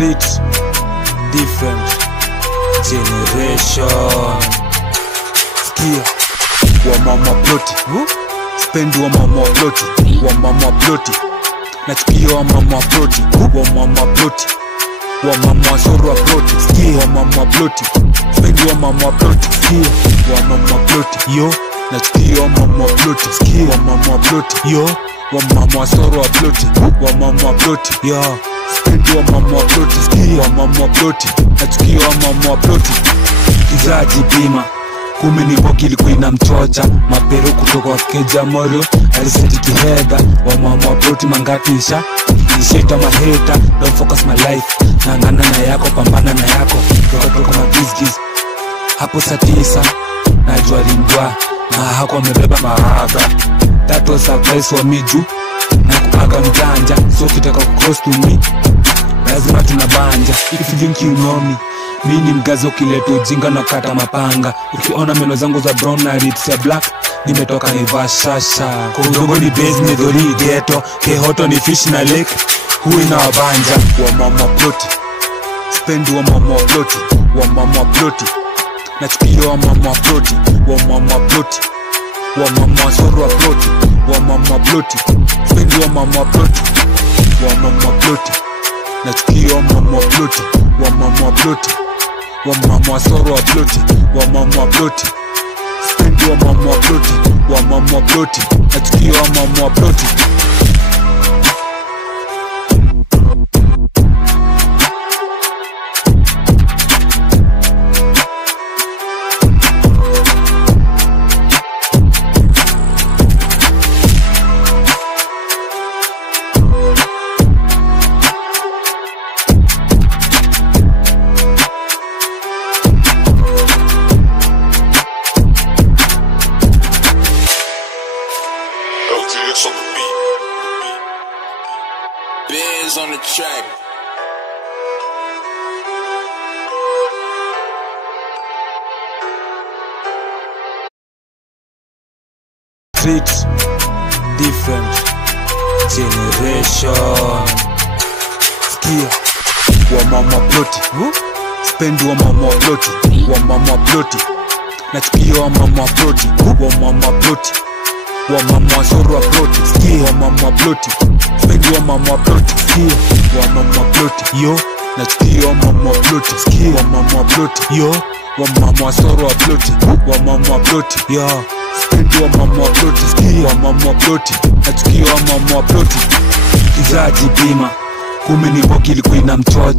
Streets, different generation. Skia wa mama ploti, spend wa mama ploti, wa mama ploti. Nachukia wa mama ploti, wa mama ploti, wa mama soro ploti. Skia wa mama ploti, spend wa mama ploti. Skia wa mama ploti, yo. Nachukia wa mama ploti, skia wa mama ploti, yo. Wa mama soro ploti, wa mama ploti, yo. Spend wa mama ploti, skia wa mama ploti. Nachukia wa mama ploti. Kizaji bima kumi ni boki ilikuwa inamchocha mapero kutoka wa keja morio aliseti kiheda wa mama ploti mangatisha isheta maheta. Don't focus my life, nangana na yako, pambana na yako. Toka mabizgiz hapo saa 9 najua lindwa na hako amebeba maaga. That was advice wa miju na kuaga mjanja. So kitaka cross to me lazima tunabanja. If you think you know me, mini mgazi ukileta ujinga na kata mapanga. Ukiona meno zangu za brown na lips ya black, nimetoka Naivashasha. Kudogo ni base ni dhori ghetto, kehoto ni fish na lake, hui na wabanja. Wa mama ploti, spend wa mama ploti, wa mama ploti. Nachukia wa mama ploti, wa mama ploti, wa mama soro ploti, wa mama ploti. Spend wa mama ploti, wa mama ploti. Nachukia wa mama ploti, wa mama ploti, wa mama soro ploti, wa mama ploti. Spend wa mama ploti, wa mama ploti. Nachukia wa mama ploti. LTX on the beat. Biz on the track. Streets, different generation. Skia wa mama ploti, spend wa mama ploti, wa mama ploti. Nachukia wa mama ploti, wa mama ploti, wa mama soro ploti. Skia wa mama ploti, spend wa mama ploti. Skia wa mama ploti, yo. Nachukia wa mama ploti, skia wa mama ploti, yo. Wa mama soro ploti, wa mama ploti, yo. Spend wa mama ploti, skia wa mama ploti. Nachukia wa mama ploti. Kizaji bima kumi ni boki ilikuwa inamchocha